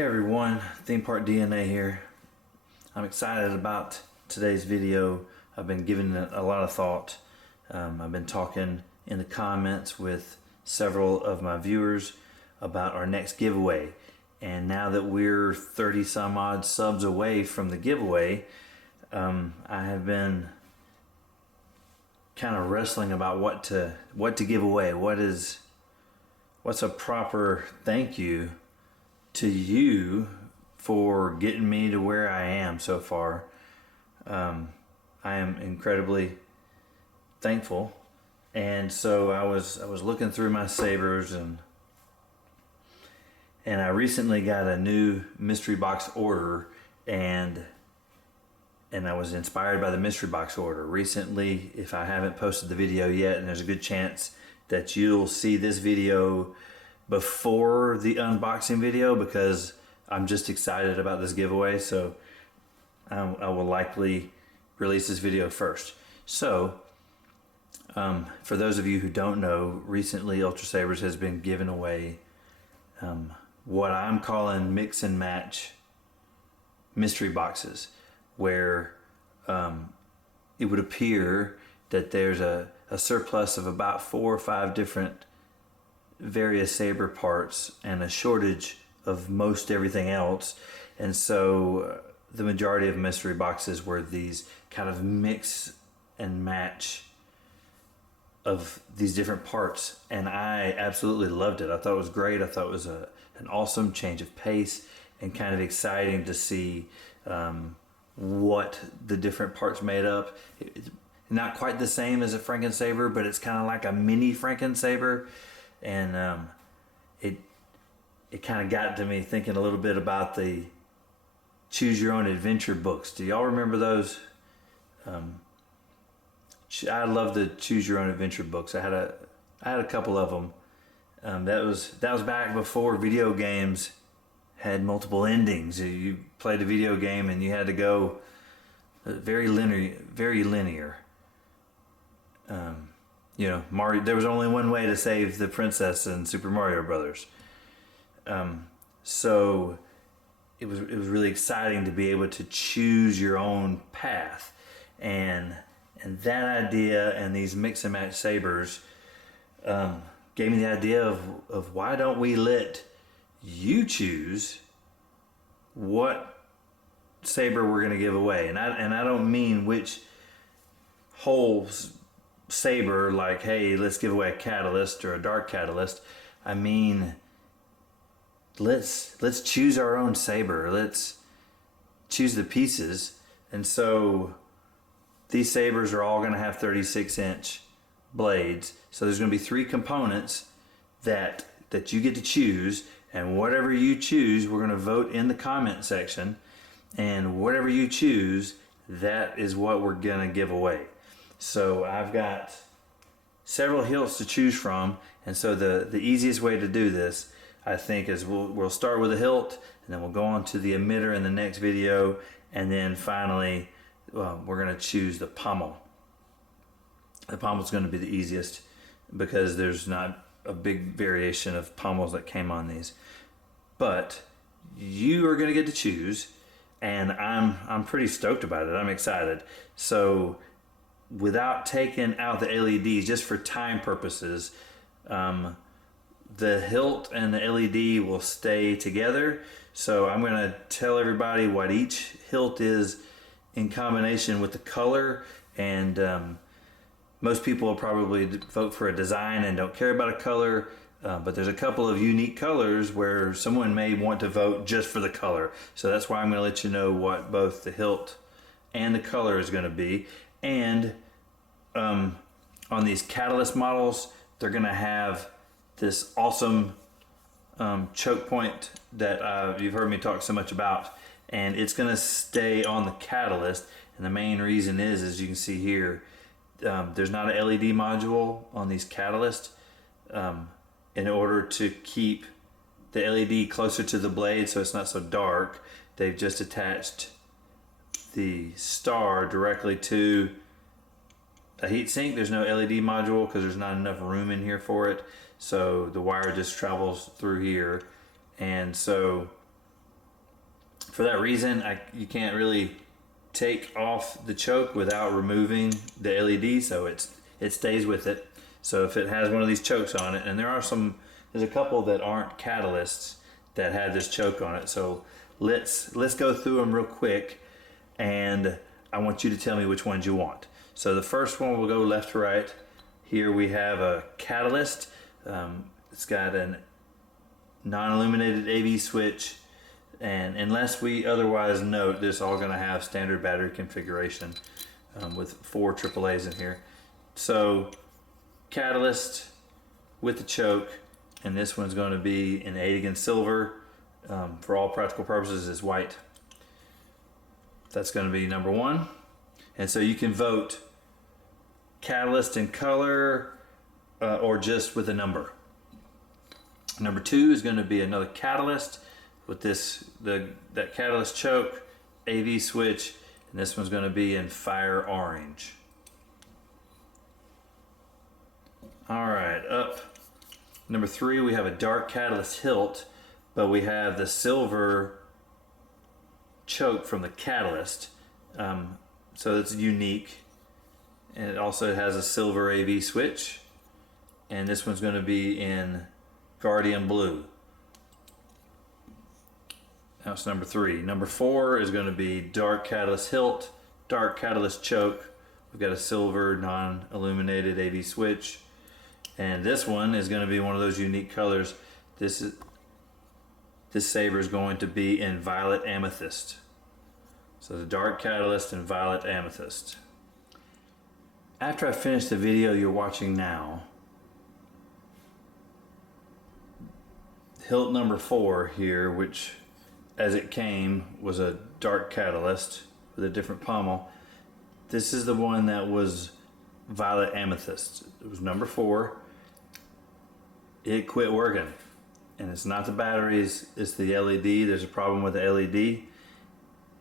Hey everyone, Theme Park DNA here. I'm excited about today's video. I've been giving it a lot of thought. I've been talking in the comments with several of my viewers about our next giveaway. And now that we're 30 some odd subs away from the giveaway, I have been kind of wrestling about what to give away. What's a proper thank you to you for getting me to where I am so far. I am incredibly thankful, and so I was looking through my Sabers, and I recently got a new mystery box order, and I was inspired by the mystery box order recently. If I haven't posted the video yet, and there's a good chance that you'll see this video before the unboxing video, because I'm just excited about this giveaway, so I will likely release this video first. So for those of you who don't know, recently Ultra Sabers has been giving away what I'm calling mix and match mystery boxes, where it would appear that there's a surplus of about 4 or 5 different various Saber parts and a shortage of most everything else. And so the majority of mystery boxes were these kind of mix and match of these different parts, and I absolutely loved it. I thought it was great. I thought it was an awesome change of pace and kind of exciting to see what the different parts made up. It's not quite the same as a Franken Saber, but it's kind of like a mini Franken Saber. And it kind of got to me thinking a little bit about the Choose Your Own Adventure books. Do y'all remember those? I love the Choose Your Own Adventure books. I had a couple of them. That was back before video games had multiple endings. You played a video game and you had to go very linear. You know, Mario, there was only one way to save the princess in Super Mario Brothers. So it was really exciting to be able to choose your own path, and that idea and these mix and match Sabers gave me the idea of why don't we let you choose what Saber we're going to give away. And I don't mean which whole Saber, like, hey, let's give away a catalyst or a dark catalyst. I mean, let's choose our own Saber. Let's choose the pieces. And so these Sabers are all going to have 36-inch blades. So there's going to be 3 components that you get to choose, and whatever you choose, we're going to vote in the comment section, and whatever you choose, that is what we're going to give away. So I've got several hilts to choose from, and so the easiest way to do this, I think, is we'll start with a hilt, and then we'll go on to the emitter in the next video, and then finally we're going to choose the pommel. The pommel is going to be the easiest because there's not a big variation of pommels that came on these, but you are going to get to choose, and I'm pretty stoked about it. I'm excited. So without taking out the LEDs, just for time purposes, the hilt and the LED will stay together. So I'm going to tell everybody what each hilt is in combination with the color, and most people will probably vote for a design and don't care about a color, but there's a couple of unique colors where someone may want to vote just for the color. So that's why I'm going to let you know what both the hilt and the color is going to be. And on these catalyst models, they're going to have this awesome choke point that you've heard me talk so much about, and it's going to stay on the catalyst. And the main reason is, as you can see here, there's not an LED module on these catalysts. In order to keep the LED closer to the blade so it's not so dark, they've just attached the star directly to a heat sink. There's no LED module because there's not enough room in here for it. So the wire just travels through here. And so For that reason, you can't really take off the choke without removing the LED, so it stays with it. So if it has one of these chokes on it, and there's a couple that aren't catalysts that have this choke on it. So let's go through them real quick, and I want you to tell me which ones you want. So the first one, we'll go left to right. Here we have a catalyst. It's got a non-illuminated AV switch, and unless we otherwise note, this is all going to have standard battery configuration with 4 AAAs in here. So catalyst with the choke, and this one's going to be in Adegan Silver. For all practical purposes, is white. That's going to be number 1. And so you can vote catalyst in color or just with a number. Number 2 is going to be another catalyst with that catalyst choke, AV switch, and this one's going to be in fire orange. All right, up number 3, we have a dark catalyst hilt, but we have the silver choke from the catalyst, so it's unique, and it also has a silver AV switch, and this one's going to be in Guardian Blue. That's number 3. Number 4 is going to be dark catalyst hilt, dark catalyst choke. We've got a silver non-illuminated AV switch, and this one is going to be one of those unique colors. This Saber is going to be in violet amethyst. So the dark catalyst and violet amethyst. After I finish the video you're watching now, hilt number 4 here, which as it came was a dark catalyst with a different pommel. This is the one that was violet amethyst. It was number 4. It quit working, and it's not the batteries, it's the LED. There's a problem with the LED,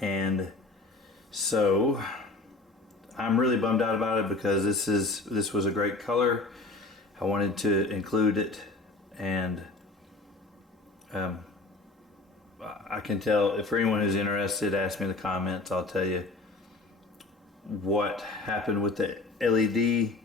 and so I'm really bummed out about it because this was a great color. I wanted to include it, and I can tell, if for anyone who's interested, ask me in the comments. I'll tell you what happened with the LED,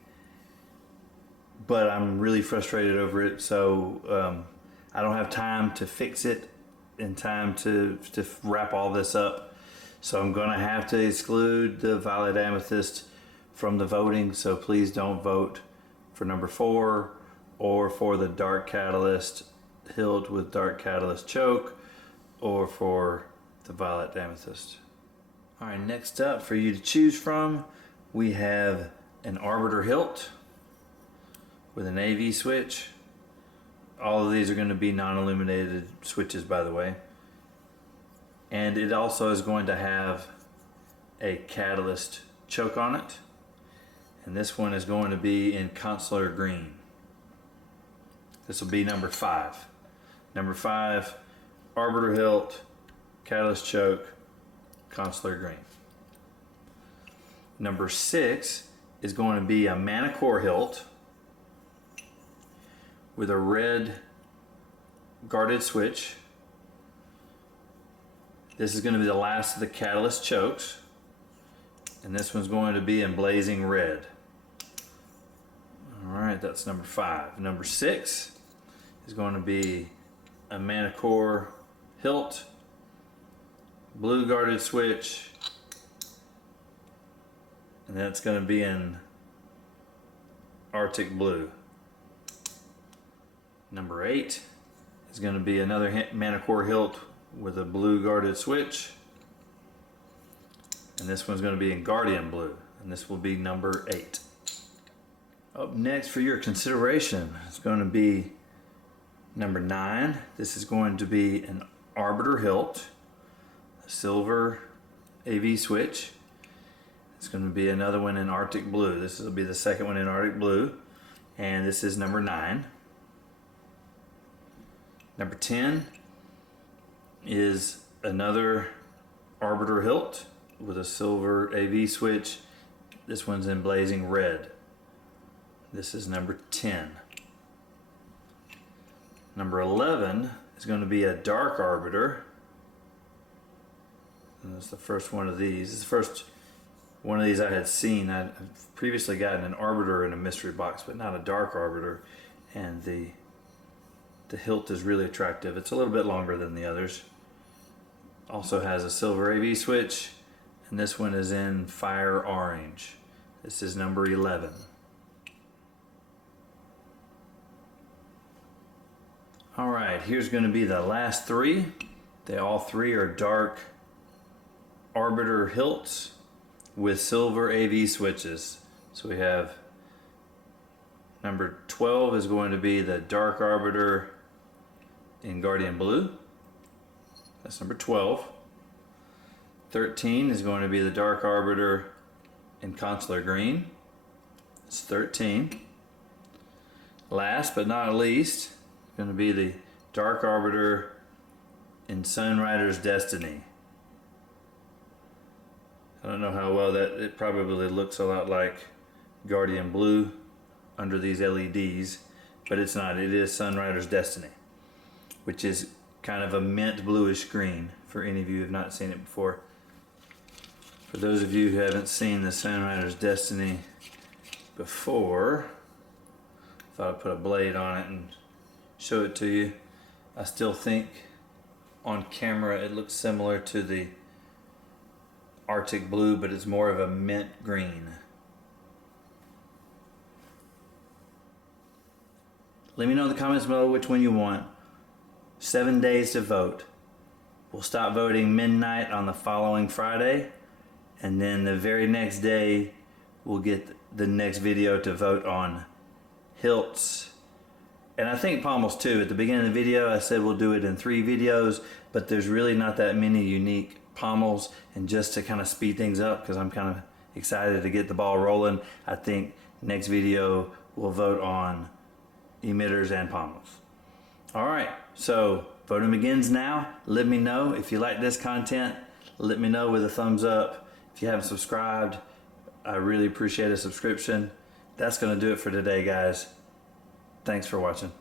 but I'm really frustrated over it. So I don't have time to fix it in time to wrap all this up. So I'm going to have to exclude the violet amethyst from the voting. So please don't vote for number 4 or for the dark catalyst hilt with dark catalyst choke, or for the violet amethyst. All right, next up for you to choose from, we have an Arbiter hilt with an AV switch. All of these are going to be non-illuminated switches, by the way. And it also is going to have a catalyst choke on it. And this one is going to be in Consular Green. This will be number 5. Number 5, Arbiter hilt, catalyst choke, Consular Green. Number 6 is going to be a Manticore hilt with a red guarded switch. This is going to be the last of the catalyst chokes, and this one's going to be in blazing red. All right, that's number 5. Number 6 is going to be a Manticore hilt, blue guarded switch, and that's going to be in Arctic blue. Number 8 is going to be another Manticore hilt with a blue guarded switch, and this one's going to be in Guardian blue, and this will be number 8. Up next for your consideration is going to be number 9. This is going to be an Arbiter hilt, a silver AV switch. It's going to be another one in Arctic blue. This will be the second one in Arctic blue, and this is number 9. Number 10 is another Arbiter hilt with a silver AV switch. This one's in blazing red. This is number 10. Number 11 is going to be a dark Arbiter And that's the first one of these. It's the first one of these I had seen. I'd previously gotten an Arbiter in a mystery box, but not a dark Arbiter. And the hilt is really attractive. It's a little bit longer than the others. Also has a silver AV switch, and this one is in fire orange. This is number 11. All right, here's going to be the last three. They all three are dark Arbiter hilts with silver AV switches. So we have number 12 is going to be the dark Arbiter in Guardian Blue. That's number 12. 13 is going to be the dark Arbiter in Consular Green. That's 13. Last but not least, going to be the dark Arbiter in Sunrider's Destiny. I don't know how well that, it probably looks a lot like Guardian Blue under these LEDs, but it's not. It is Sunrider's Destiny, which is kind of a mint bluish green for any of you who have not seen it before. For those of you who haven't seen the Sunrider's Destiny before, thought I'd put a blade on it and show it to you. I still think on camera it looks similar to the Arctic Blue, but it's more of a mint green. Let me know in the comments below which one you want. 7 days to vote. We'll stop voting midnight on the following Friday, and then the very next day we'll get the next video to vote on hilts. And I think pommels too. At the beginning of the video I said we'll do it in 3 videos, but there's really not that many unique pommels, and just to kind of speed things up because I'm kind of excited to get the ball rolling, I think next video we'll vote on emitters and pommels. Alright, so voting begins now. Let me know if you like this content. Let me know with a thumbs up. If you haven't subscribed, I really appreciate a subscription. That's going to do it for today, guys. Thanks for watching.